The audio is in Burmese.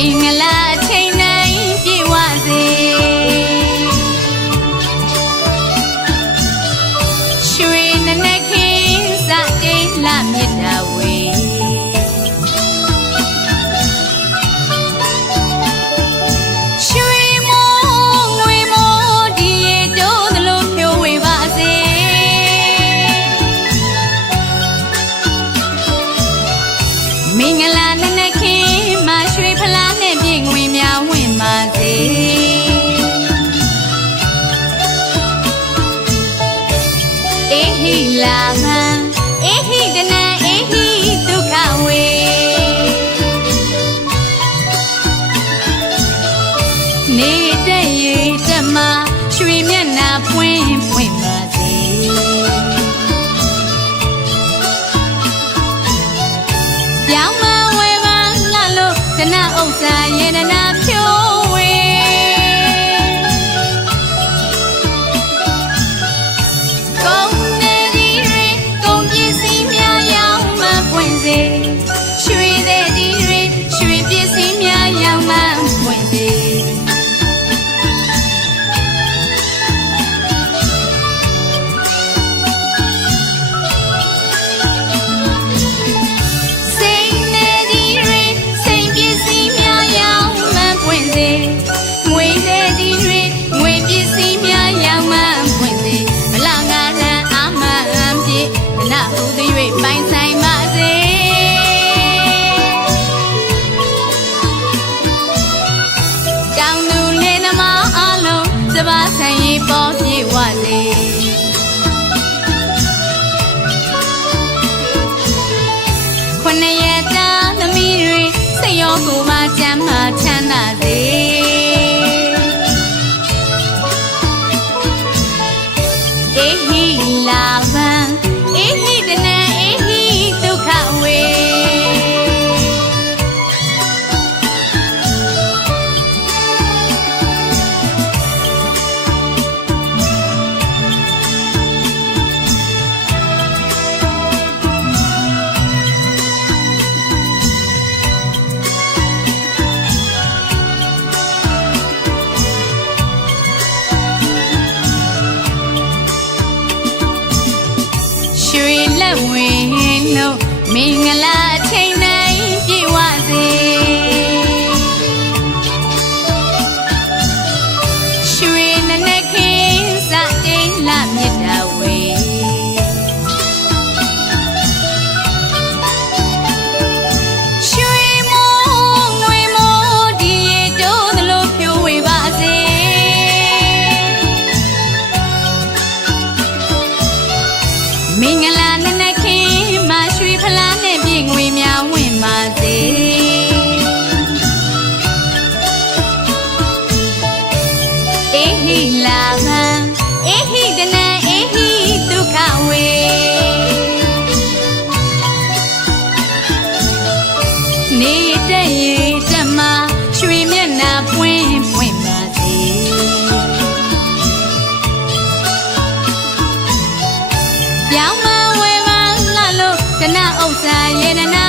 င်္ဂလာချိန်တိုင်းပြည့်ဝစေရွှေနနက်ခင်းစတိန်လမြတ်တာဝေရွှေမိုးငွေမိုးဒီရေတိုးသလိုဖြိုးဝေပါစေမင်္ဂလာနနက်ခင်းမှာရွှေဖလားနဲ့ပြည့်ငွေများဝင်ပါစေအေဟိလာမံအေဟိတနံအေဟိဒုက္ခဝေနေတဲ့ရေတမရွှေမျက်နှာပွင့်ပွင့်ပါစေပြောင်းမဝဲပါလှလို့တနဥစ္စာရေနနာဖြိုးဝေကုန်နေကြီးတွေကုန်ပစ္စည်းများရောင်းမှပွင့်စေရွှေတဲ့ကြီးတွေရွှေပစ္စည်းများရောင်းမှပွင့်စေစိတ်နေကြီးတွေစိတ်ပစ္စည်းများရောင်းမှပွင့်စေငွေတဲ့ကြီးတွေငွေပစ္စည်းများရောင်းမှပွင့်စေဗလာငါရန်အာမန်ပြေဗလာဥသွေးပိုင်ဆိုင်ပါစေတောင်သူလင်းသမားအလုံးစပါးဆိုင်ရေးပေါ်ပြေဝစေခုနှစ်ရက်တာသမီးတွေစိတ်ရောကိုယ်ပါကျမ်းမာချမ်းသာစေအေဟိလာဗံအေဟိတနံအေဟိဒုက္ခဝေရွှေလက်ဝင်လို့မင်္ဂလာချိန်တိုင်းပြည့်ဝစေရွှေနနက်ခင်းစတိန်လမြတ်တာဝေရွှေမိုးငွေမိုးဒီရေတိုးသလိုဖြိုးဝေပါစေမင်္ဂလာနနက်ခင်းမှာရွှေဖလားနဲ့ပြည့်ငွေများဝင်ပါစေအေဟိလာမံအေဟိတနံအေဟိဒုက္ခဝေနေတဲ့ရေတမရွှေမျက်နှာပွင့်ပွင့်ပါစေပြောင်းမဝဲပါလှလို့တနဥစ္စာရေနနာ